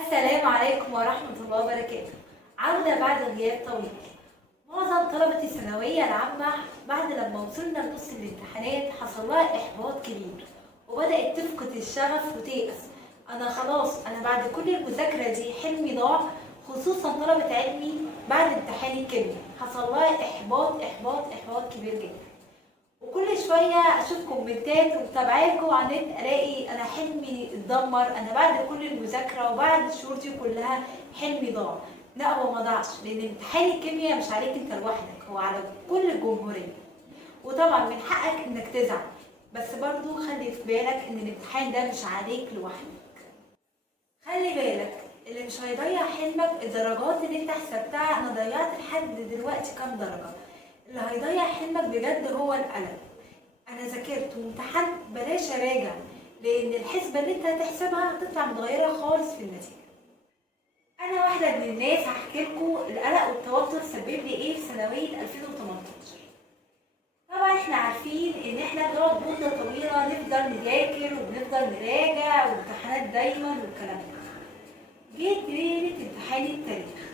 السلام عليكم ورحمة الله وبركاته. عودة بعد غياب طويل. معظم طلبة الثانوية العامة بعد لما وصلنا لنص الامتحانات حصل لها إحباط كبير وبدأت تفقد الشغف وتيأس. أنا خلاص، أنا بعد كل المذاكرة دي حلمي ضاع، خصوصا طلبة علمي بعد امتحان الكيمياء حصل لها إحباط كبير جدا. وكل شويه اشوف كومنتات ومتابعاكم على النت الاقي انا حلمي اتدمر، انا بعد كل المذاكره وبعد الشهور دي كلها حلمي ضاع. لا، هو ما ضاعش، لان امتحان الكيمياء مش عليك انت لوحدك، هو على كل الجمهوريه. وطبعا من حقك انك تزعل، بس برضو خلي في بالك ان الامتحان ده مش عليك لوحدك. خلي بالك اللي مش هيضيع حلمك الدرجات اللي انت حسبتها. انا ضيعت لحد دلوقتي كام درجه. اللي هيضيع حلمك بجد هو القلق. انا ذاكرت وامتحنت، بلاش اراجع، لان الحسبه اللي انت هتحسبها هتطلع متغيره خالص في النتيجه. انا واحده من الناس هحكي لكم القلق والتوتر سبب لي ايه في ثانويه 2018. طبعا احنا عارفين ان احنا بنقعد مده طويله نفضل نذاكر وبنفضل نراجع وامتحانات دايما والكلام ده. جيت ليله امتحان التاريخ،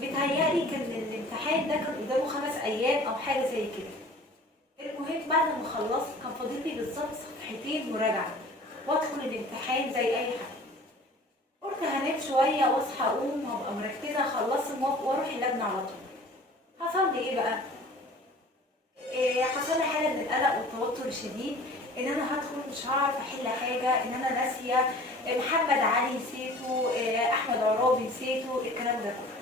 بيتهيألي كان الامتحان ده كان قدامه 5 ايام او حاجه زي كده. المهم بعد ما خلصت كان فاضل لي بالظبط صفحتين مراجعه وادخل الامتحان زي اي حد. قلت هنام شويه واصحى اقوم وابقى مركزه اخلص واروح اللجنه على طول. حصل لي ايه بقى؟ حصل لي حاله من القلق والتوتر الشديد، ان انا هدخل مش هعرف احل حاجه، ان انا ناسيه محمد علي نسيته، احمد عرابي نسيته، الكلام ده كله.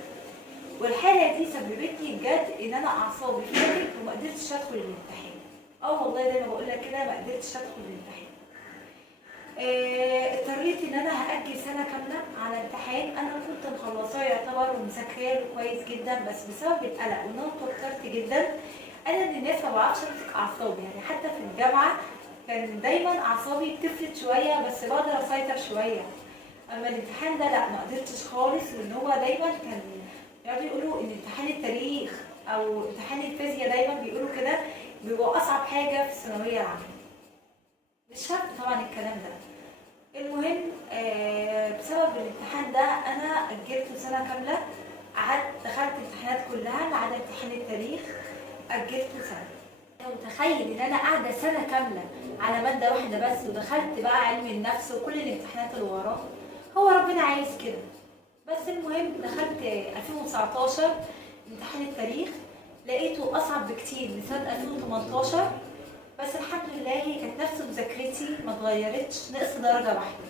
والحاله دي سببت لي بجد ان انا اعصابي فاتت وما قدرتش ادخل الامتحان. والله زي ما بقول لك كده ما قدرتش ادخل الامتحان. اضطريت ان انا هاجل سنه كامله على امتحان انا كنت مخلصاه يعتبر ومذاكراه كويس جدا، بس بسبب القلق وان انا اتوترت جدا. انا من الناس ما بعرفش امسك اعصابي، يعني حتى في الجامعه كان دايما اعصابي بتفلت شويه بس بقدر اسيطر شويه. اما الامتحان ده لا، ما قدرتش خالص، لان هو دايما كان يقعدوا يقولوا ان امتحان التاريخ او امتحان الفيزياء دايما بيقولوا كده بيبقى اصعب حاجه في الثانويه العامه. مش شرط طبعا الكلام ده. المهم بسبب الامتحان ده انا اجلته سنه كامله. قعدت دخلت امتحانات كلها ما عدا امتحان التاريخ، اجلته سنه. انت متخيل ان انا قاعده سنه كامله على ماده واحده بس، ودخلت بقى علم النفس وكل الامتحانات اللي وراه؟ هو ربنا عايز كده. بس المهم دخلت 2019 امتحان التاريخ، لقيته اصعب بكتير من سنه 2018. بس الحمد لله هي كانت نفس مذاكرتي ما اتغيرتش، نقص درجه واحده.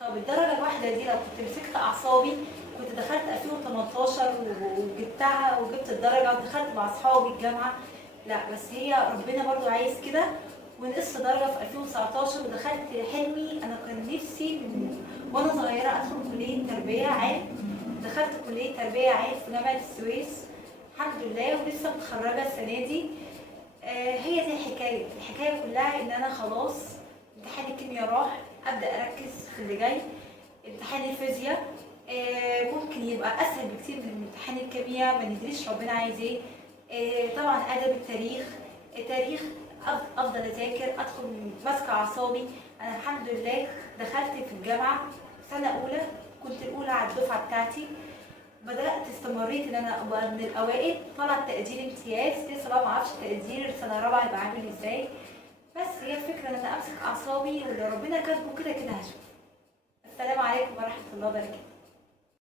طب الدرجه الواحده دي لو كنت مسكت اعصابي كنت دخلت 2018 وجبتها وجبت الدرجه ودخلت مع اصحابي الجامعه. لا، بس هي ربنا برضو عايز كده، ونقصت درجه في 2019 ودخلت حلمي. انا كان نفسي وانا صغيره ادخل كليه تربيه عام، دخلت كليه تربيه عام في جامعه السويس الحمد لله، ولسه متخرجه السنه دي. هي دي الحكايه كلها، ان انا خلاص امتحان الكيمياء راح، ابدا اركز في اللي جاي. امتحان الفيزياء ممكن يبقى اسهل بكتير من امتحان الكيمياء، ما ندريش ربنا عايز ايه. طبعا ادب التاريخ افضل اذاكر ادخل ماسكه اعصابي. انا الحمد لله دخلت في الجامعه سنه اولى، كنت الاولى على الدفعه بتاعتي. بدات استمريت ان انا ابقى من الاوائل، طلعت تقدير امتياز. لسه بقى معرفش تقدير سنه رابعه هيبقى عامل ازاي، بس هي الفكره ان انا امسك اعصابي واللي ربنا كاتبه كده كده هشوف. السلام عليكم ورحمه الله وبركاته.